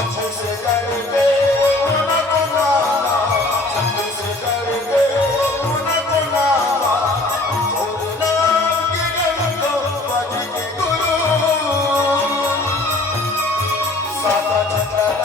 से करके उनको नामा छत से करके उनको नामा और नाम की गंगो बज के गुरु सादा चंद्र